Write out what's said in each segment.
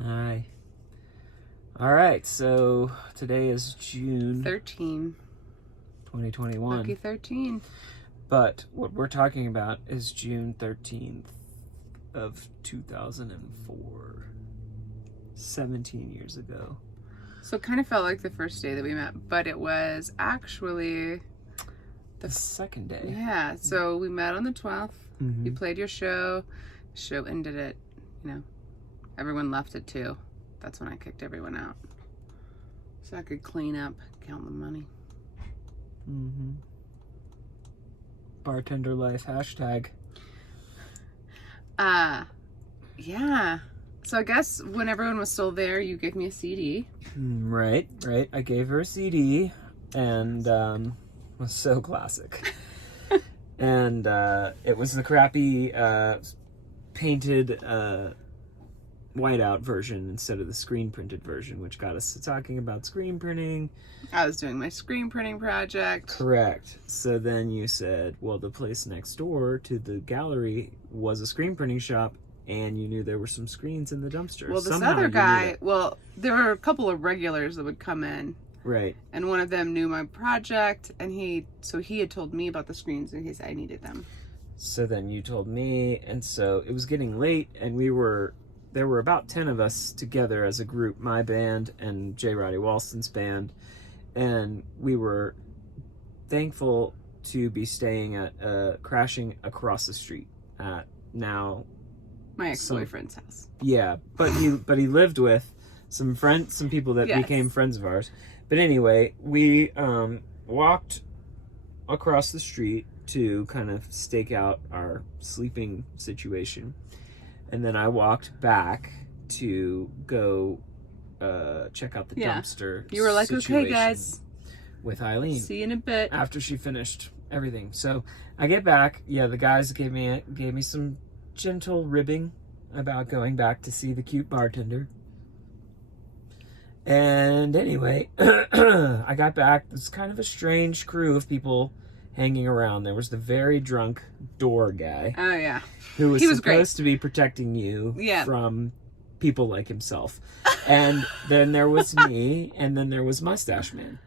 Hi. All right, so today is June 13. 2021. Lucky 13. But what we're talking about is June 13th of 2004. 17 years ago. So it kind of felt like the first day that we met, but it was actually The second day. Yeah, so we met on the 12th. Mhm. You played your show. Show ended at, everyone left at 2. That's when I kicked everyone out. So I could clean up, count the money. Mhm. Bartender life hashtag. Yeah. So I guess when everyone was still there, you gave me a CD. Right. I gave her a CD, and was so classic. And it was the crappy painted whiteout version instead of the screen printed version, which got us to talking about screen printing. I was doing my screen printing project. Correct. So then you said, well, the place next door to the gallery was a screen printing shop, and you knew there were some screens in the dumpster. Well, this Somehow other you knew guy, that. well, there were a couple of regulars that would come in, Right. and one of them knew my project, and he had told me about the screens in case I needed them. So then you told me, and so it was getting late, and there were about 10 of us together as a group, my band and J. Roddy Walston's band, and we were thankful to be staying at crashing across the street at now My ex-boyfriend's house. Yeah, but he lived with some people that Yes. became friends of ours. But anyway, we walked across the street to kind of stake out our sleeping situation, and then I walked back to go check out the dumpster. You were like, okay, situation guys, with Eileen see you in a bit. after she finished everything. So I get back. Yeah, the guys gave me some gentle ribbing about going back to see the cute bartender. And anyway, I got back. It was kind of a strange crew of people hanging around. There was the very drunk door guy Oh, yeah. who was He was supposed to be protecting you Yeah. from people like himself. And then there was me, and then there was Mustache Man.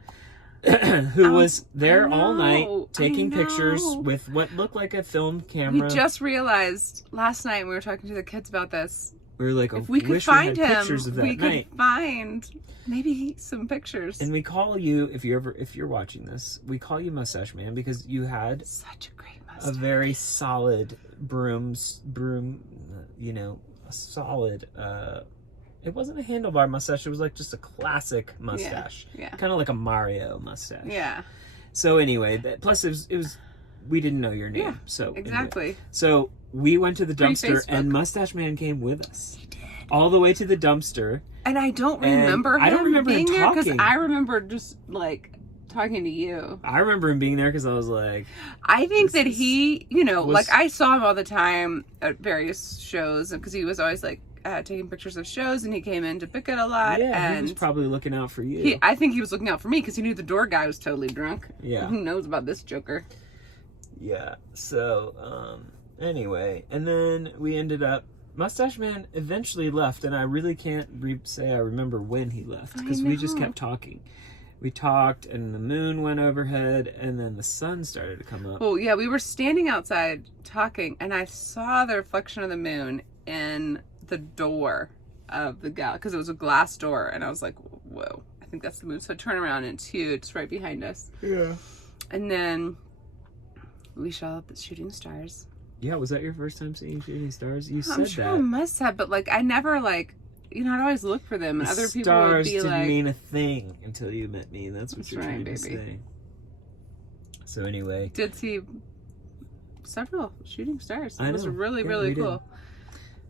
Who was there all night taking pictures with what looked like a film camera. We just realized last night when we were talking to the kids about this, We were like, if we could wish find we had him, pictures of that we night. could find maybe some pictures. And we call you, if you're watching this, we call you Mustache Man because you had Such a great a mustache. very solid broom, a solid, it wasn't a handlebar mustache, it was like just a classic mustache. Yeah. Kind of like a Mario mustache. Yeah. So anyway, plus it was we didn't know your name. Yeah, So exactly. Anyway. So we went to the dumpster, Pre-Facebook. and Mustache Man came with us. He did. All the way to the dumpster. And I don't remember I don't remember him being there because talking. I remember just like talking to you. I remember him being there because I was like, I think that he, was- I saw him all the time at various shows because he was always like taking pictures of shows, and he came in to pick it a lot. yeah, and he was probably looking out for you. I think he was looking out for me because he knew the door guy was totally drunk. Yeah. Who knows about this joker? Yeah. So, anyway, and then we ended up. Mustache Man eventually left, and I really can't say I remember when he left because we just know. kept talking. We talked, and the moon went overhead, and then the sun started to come up. Well, yeah, we were standing outside talking, and I saw the reflection of the moon in the door of the gal because it was a glass door, and I was like, whoa, I think that's the moon. So I turn around, and it's huge. It's right behind us. Yeah. And then we saw the shooting stars. Yeah, was that your first time seeing shooting stars? You I'm said sure that. I must have, but I never I'd always look for them, and The other people stars would be didn't like, mean a thing until you met me. That's what That's you're right, trying to baby. say. So anyway, did see several shooting stars. I It was know. really, Yeah, really we did. cool.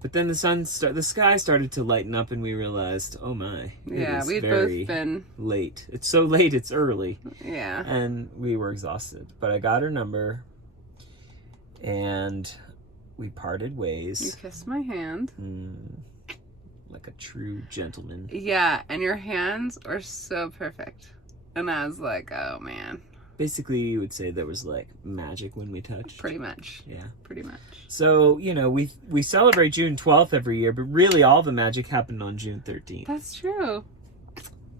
but then the sky started to lighten up, and we realized, oh my, Yeah, it is we'd very both been, late. It's so late, it's early, yeah. and we were exhausted. But I got her number, and we parted You ways. kissed my hand. Like a true gentleman. Yeah, and your hands are so perfect. And I was like, oh man, Basically, you would say there was like magic when we touched. Pretty much. Yeah. Pretty much. So, you know, we celebrate June 12th every year, but really all the magic happened on June 13th. That's true.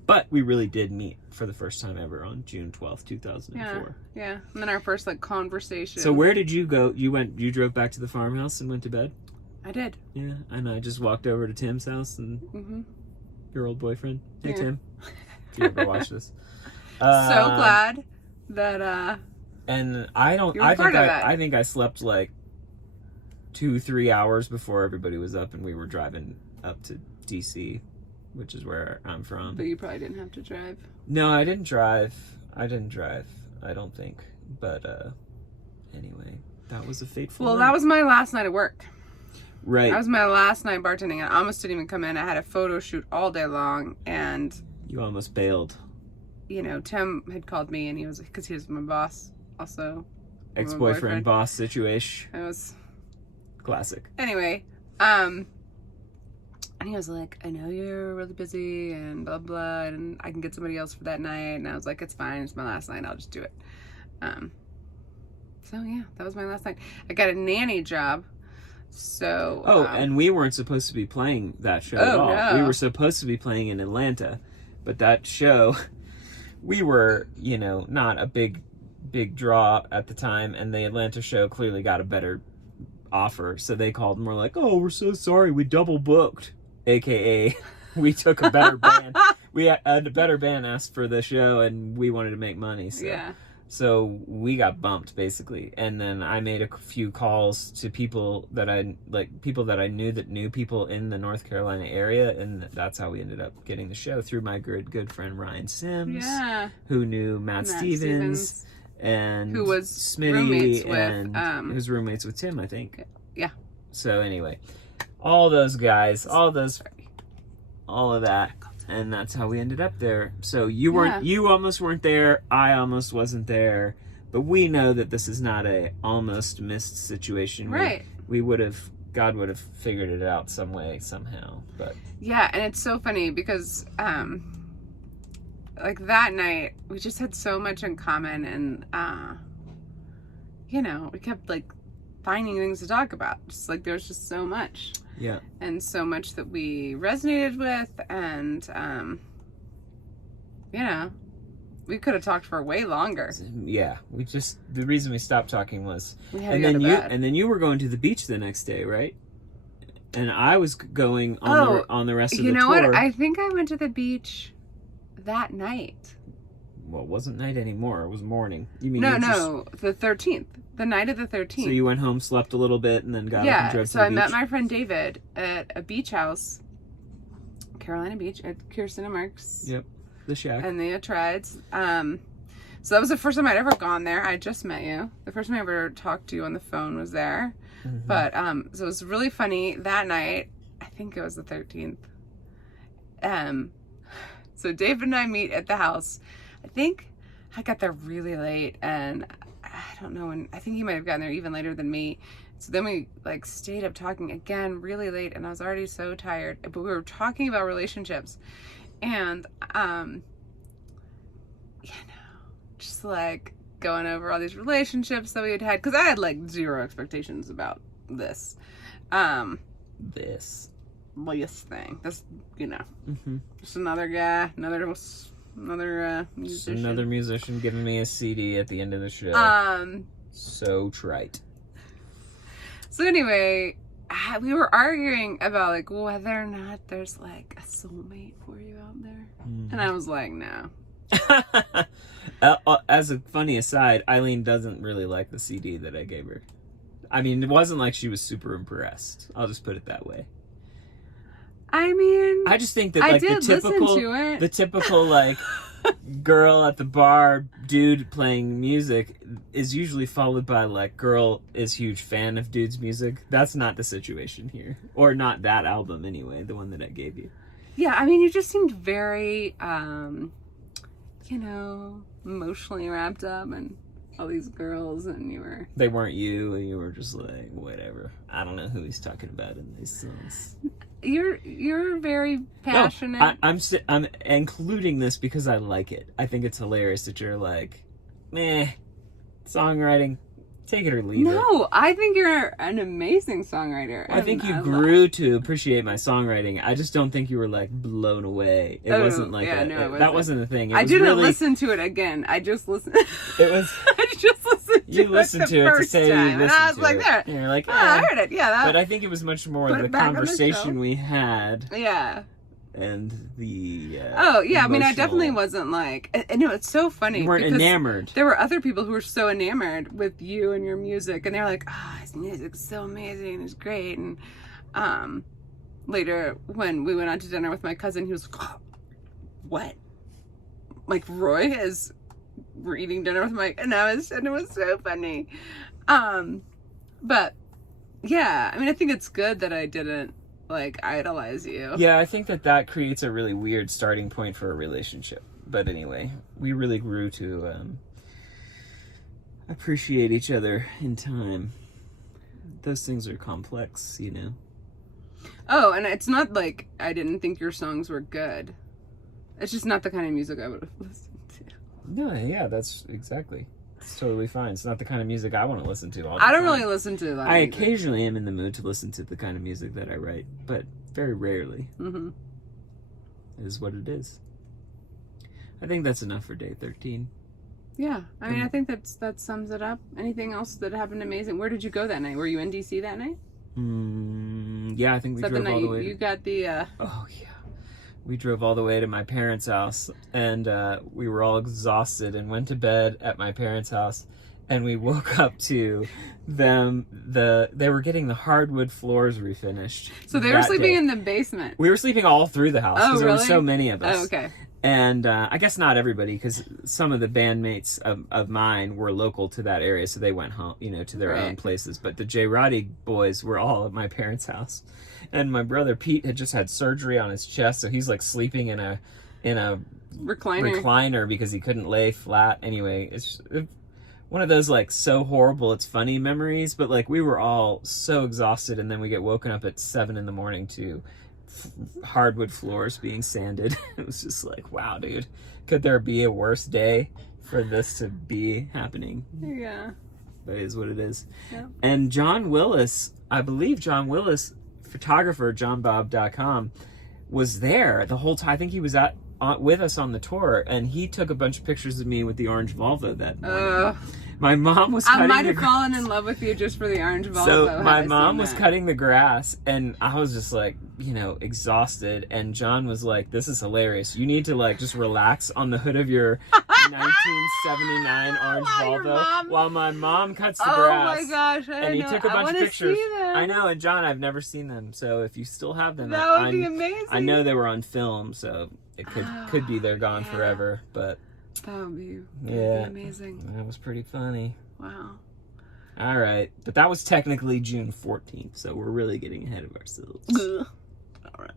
But we really did meet for the first time ever on June 12th, 2004. Yeah. And then our first like conversation. So where did you go? You drove back to the farmhouse and went to bed? I did. Yeah, and I just walked over to Tim's house and your old boyfriend. Hey, Yeah. Tim. If you ever watch this. So glad that And I don't. You were I part think of that. I think I slept like 2-3 hours before everybody was up, and we were driving up to DC, which is where I'm from. but you probably didn't have to drive. No, I didn't drive. I don't think. But anyway, that was a fateful. Well, night. that was my last night at work. right. That was my last night bartending. I almost didn't even come in. I had a photo shoot all day long, and You almost bailed. you know, Tim had called me, and he was because he was my boss, also Ex-boyfriend, boyfriend. boss situation. It was Classic. anyway. And he was like, I know you're really busy and blah blah, and I can get somebody else for that night. And I was like, it's fine. It's my last night. I'll just do it. So yeah, that was my last night. I got a nanny job. So And we weren't supposed to be playing that show at Oh, all. no. We were supposed to be playing in Atlanta, but that show, we were, you know, not a big draw at the time, and the Atlanta show clearly got a better offer, so they called and were like, "Oh, we're so sorry, we double booked," aka we took a better band. We had a better band asked for the show, and we wanted to make money. So. yeah. So we got bumped basically, and then I made a few calls to people that I knew that knew people in the North Carolina area, and that's how we ended up getting the show through my good friend Ryan Sims, Yeah. who knew Matt Stevens, and who was Smitty, roommates and with who's roommates with Tim, I think. Yeah. So anyway, all those guys, all of that. And that's how we ended up there. So you almost weren't there. I almost wasn't there. But we know that this is not a almost missed situation. Right. God would have figured it out some way, somehow. But Yeah, and it's so funny because like that night we just had so much in common, and you know, we kept like finding things to talk about. Just like there's just so much. yeah. And so much that we resonated with, and you know, we could have talked for way longer. Yeah. The reason we stopped talking was We had to go to bed. and then you were going to the beach the next day, right? And I was going on the rest of the tour. You know what? I think I went to the beach that night. Well, it wasn't night anymore. It was morning. You mean No, the 13th. The night of the 13th. So you went home, slept a little bit, and then got up and drove to so the I beach? met my friend David at a beach house, Carolina Beach, at Kirsten and Mark's. Yep, the shack. And the Atrides. So that was the first time I'd ever gone there. I just met you. The first time I ever talked to you on the phone was there. Mm-hmm. But so it was really funny that night. I think it was the 13th. So David and I meet at the house. I think I got there really late, and I don't know when. I think he might have gotten there even later than me. So then we like stayed up talking again really late, and I was already so tired. But we were talking about relationships, and you know, just like going over all these relationships that we had had, because I had like zero expectations about this This. thing. This, you know, Mm-hmm. just another guy, another musician. Another musician giving me a CD at the end of the show. So trite. So anyway, we were arguing about like whether or not there's like a soulmate for you out there, and I was like, no. As a funny aside, Eileen doesn't really like the CD that I gave her. I mean, it wasn't like she was super impressed. I'll just put it that way. I mean, I just think that I like did listen to it. the typical like girl at the bar, dude playing music is usually followed by like girl is huge fan of dude's music. That's not the situation here, or not that album anyway. The one that I gave you. Yeah, I mean, you just seemed very, you know, emotionally wrapped up and all these girls, and you were... They weren't you, and you were just like, whatever. I don't know who he's talking about in these songs. You're very passionate. No, I'm including this because I like it. I think it's hilarious that you're like, meh. Songwriting, take it or leave it. No, I think you're an amazing songwriter. I think you grew to appreciate my songwriting. I just don't think you were like blown away. It wasn't like that wasn't the thing. I didn't listen to it again. I just listened. It was. I just listened to you listened to it to say you listened and I was to like, it. there. And you're like, I heard it. Yeah, but I think it was much more Put the it back on the conversation shelf. we had. Yeah. And the oh yeah, I mean, I emotional- definitely wasn't like. And it's so funny. You weren't because enamored. There were other people who were so enamored with you and your music, and they're like, "Oh, his music's so amazing. It's great." And later, when we went out to dinner with my cousin, he was like, oh, "What? Like Roy is we're eating dinner with Mike," and it was so funny. But yeah, I mean, I think it's good that I didn't like idolize you. Yeah, I think that creates a really weird starting point for a relationship. But anyway, we really grew to appreciate each other in time. Those things are complex, you know. Oh, and it's not like I didn't think your songs were good. It's just not the kind of music I would have listened to. No, yeah, that's exactly. It's totally fine. It's not the kind of music I want to listen to all the I don't time. really listen to that. I occasionally am in the mood to listen to the kind of music that I write, but very rarely is what it is. I think that's enough for day 13. Yeah, I mean, I think that sums it up. Anything else that happened amazing? Where did you go that night? Were you in DC that night? Yeah, I think we drove all the way. You got the. Oh yeah, we drove all the way to my parents' house, and we were all exhausted and went to bed at my parents' house, and we woke up to them. They were getting the hardwood floors refinished. So they were sleeping in the basement. We were sleeping all through the house because there were so many of us. Oh, okay. And I guess not everybody, because some of the bandmates of mine were local to that area, so they went home, to their own places. But the J. Roddy boys were all at my parents' house, and my brother Pete had just had surgery on his chest, so he's like sleeping in a recliner because he couldn't lay flat. Anyway, it's one of those like so horrible it's funny memories. But like we were all so exhausted, and then we get woken up at 7 a.m. to hardwood floors being sanded. It was just like, wow, dude, could there be a worse day for this to be happening? Yeah, that is what it is. Yeah. And John Willis, I believe John Willis, photographer, johnbob.com, was there the whole time. I think he was with us on the tour, and he took a bunch of pictures of me with the orange Volvo that morning. My mom was cutting I might have fallen in love with you just for the orange Volvo. So my mom was cutting the grass, and I was just like, exhausted. And John was like, "This is hilarious. You need to like just relax on the hood of your 1979 orange Volvo while my mom cuts the grass." Oh my gosh! He took a bunch of pictures. See them. I know, and John, I've never seen them. So if you still have them, that would be amazing. I know they were on film, so it could be they're gone forever, but. That would be amazing. That was pretty funny. Wow. All right. But that was technically June 14th, so we're really getting ahead of ourselves. All right.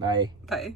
Bye. Bye.